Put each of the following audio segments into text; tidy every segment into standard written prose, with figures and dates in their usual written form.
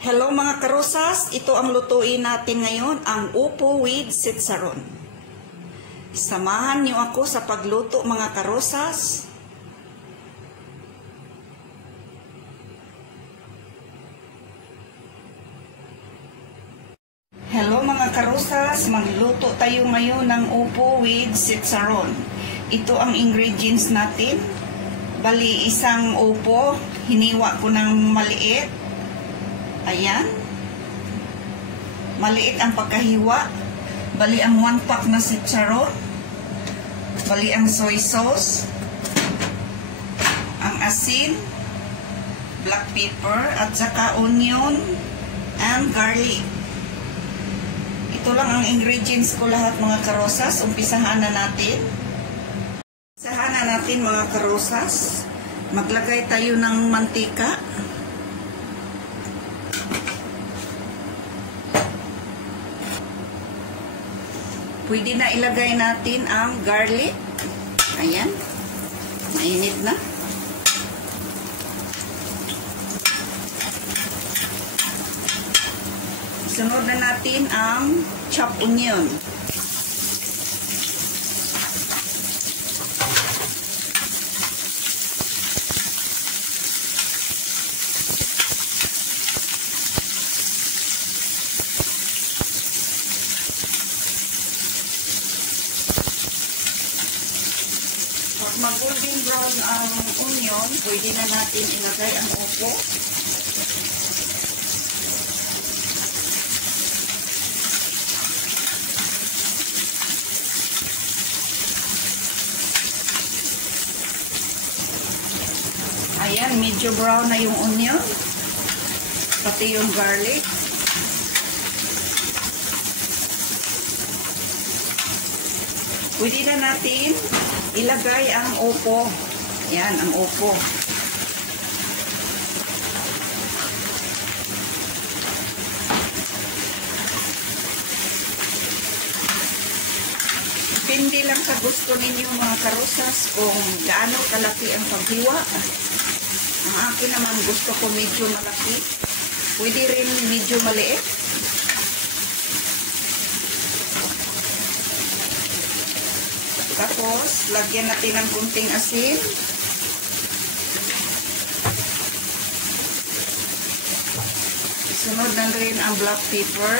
Hello mga karosas, ito ang lutuin natin ngayon, ang upo with sitsaron. Samahan niyo ako sa pagluto mga karosas. Hello mga karosas, magluto tayo ngayon ng upo with sitsaron. Ito ang ingredients natin. Bali, isang upo, hiniwa ko ng maliit. Ayan. Maliit ang pagkahiwa. Bali ang 1 pack na sitsaron. Bali ang soy sauce. Ang asin. Black pepper. At saka onion. And garlic. Ito lang ang ingredients ko lahat mga karosas. Umpisahan na natin. Umpisahan na natin mga karosas. Maglagay tayo ng mantika. Pwede na ilagay natin ang garlic. Ayan. Mainit na. Sunod na natin ang chopped onion. Pag mag-golden brown ang onion, pwede na natin ilagay ang upo. Ayan, medyo brown na yung onion. Pati yung garlic. Pwede na natin ilagay ang upo. Yan, ang upo. Depende lang sa gusto ninyo mga karosas kung gaano kalaki ang paghiwa. Ang akin naman gusto ko medyo malaki. Pwede rin medyo maliit. Tapos, lagyan natin ng kunting asin. Sunod na rin ang black pepper.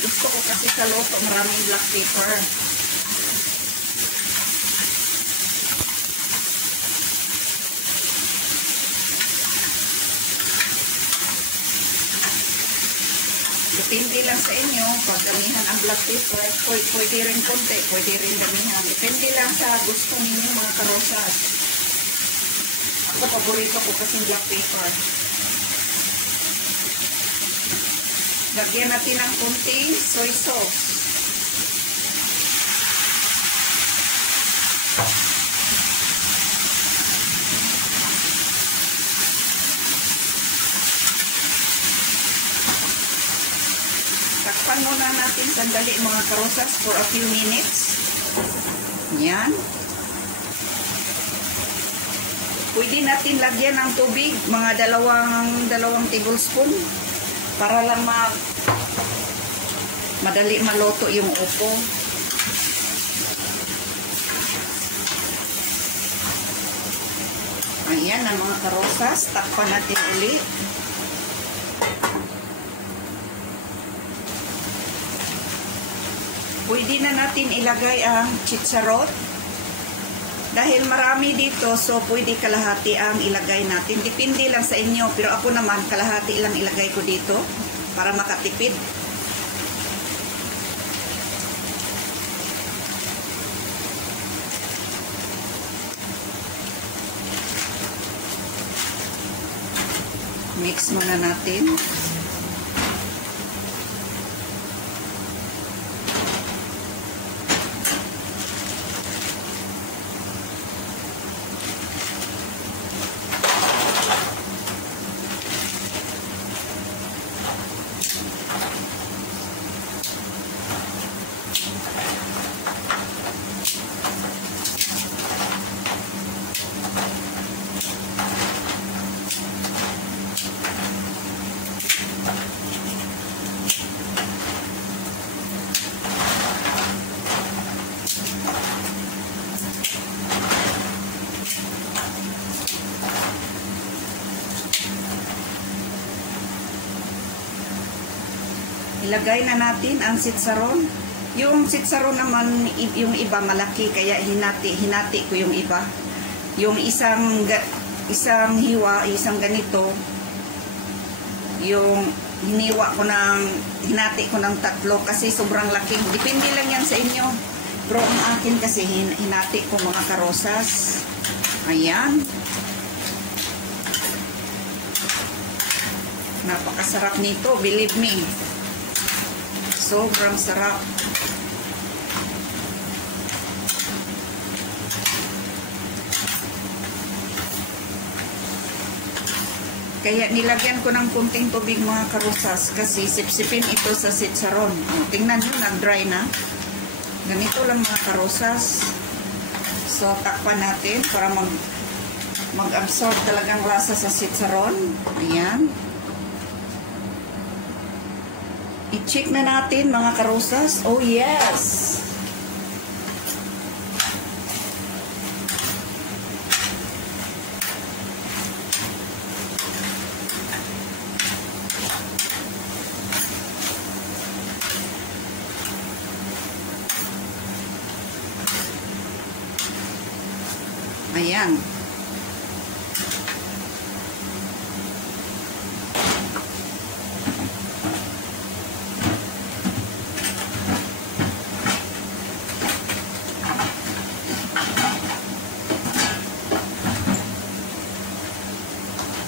Gusto ko kasi sa luto maraming black pepper. Depende lang sa inyo, pag damihan ang black pepper, pwede rin konti, pwede rin damihan. Depende lang sa gusto ninyo mga karosas. Ako, paborito ko kasi black pepper. Lagyan natin ng konting soy sauce. Takpan muna natin sandali mga karosas for a few minutes. Yan. Pwede natin lagyan ng tubig, mga dalawang tablespoon para lang madali maluto yung upo. Ayan ang mga karosas. Takpan natin ulit. Pwede na natin ilagay ang chicharon. Dahil marami dito, so pwede kalahati ang ilagay natin. Depende lang sa inyo. Pero ako naman, kalahati lang ilagay ko dito para makatipid. Mix muna natin. Ilagay na natin ang sitsaron. Yung sitsaron naman, yung iba malaki, kaya hinati ko yung iba. Yung isang hiwa, isang ganito, yung hinati ko ng 3 kasi sobrang laki. Depende lang yan sa inyo. Pero ang akin kasi hinati ko mga karosas. Ayan. Napakasarap nito, believe me. Sobrang sarap. Kaya nilagyan ko ng kunting tubig mga karosas kasi sipsipin ito sa sitsaron. Tingnan nyo, nag-dry na. Ganito lang mga karosas. So, takpan natin para mag-absorb talagang lasa sa sitsaron. Ayan. I-check na natin mga karosas. Oh yes! Ayan.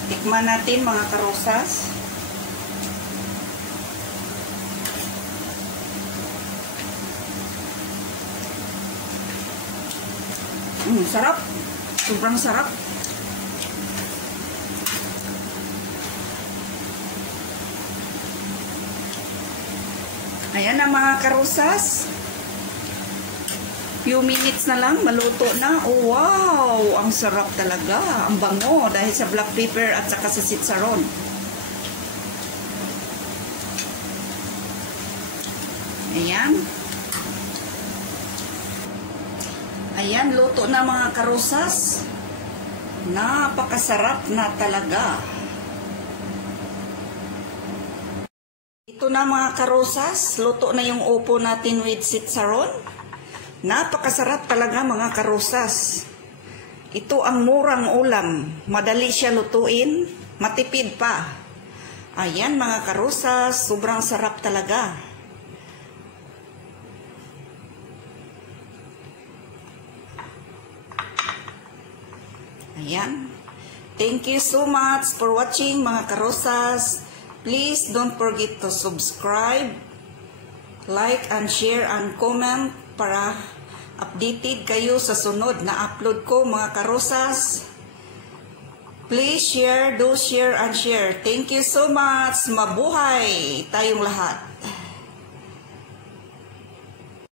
Tikman natin mga karosas. Sarap. Sobrang sarap. Ayan na mga karosas. Few minutes na lang, maluto na. Oh, wow! Ang sarap talaga. Ang bango dahil sa black pepper at saka sa sitsaron. Ayan. Ayan, luto na mga karosas. Napakasarap na talaga. Ito na mga karosas. Luto na yung upo natin with sitsaron. Napakasarap talaga mga karosas. Ito ang murang ulam. Madali siya lutuin. Matipid pa. Ayan mga karosas. Sobrang sarap talaga. Ayan. Thank you so much for watching mga karosas. Please don't forget to subscribe, like and share and comment para updated kayo sa sunod na upload ko mga karosas. Please share, do share and share. Thank you so much. Mabuhay tayong lahat.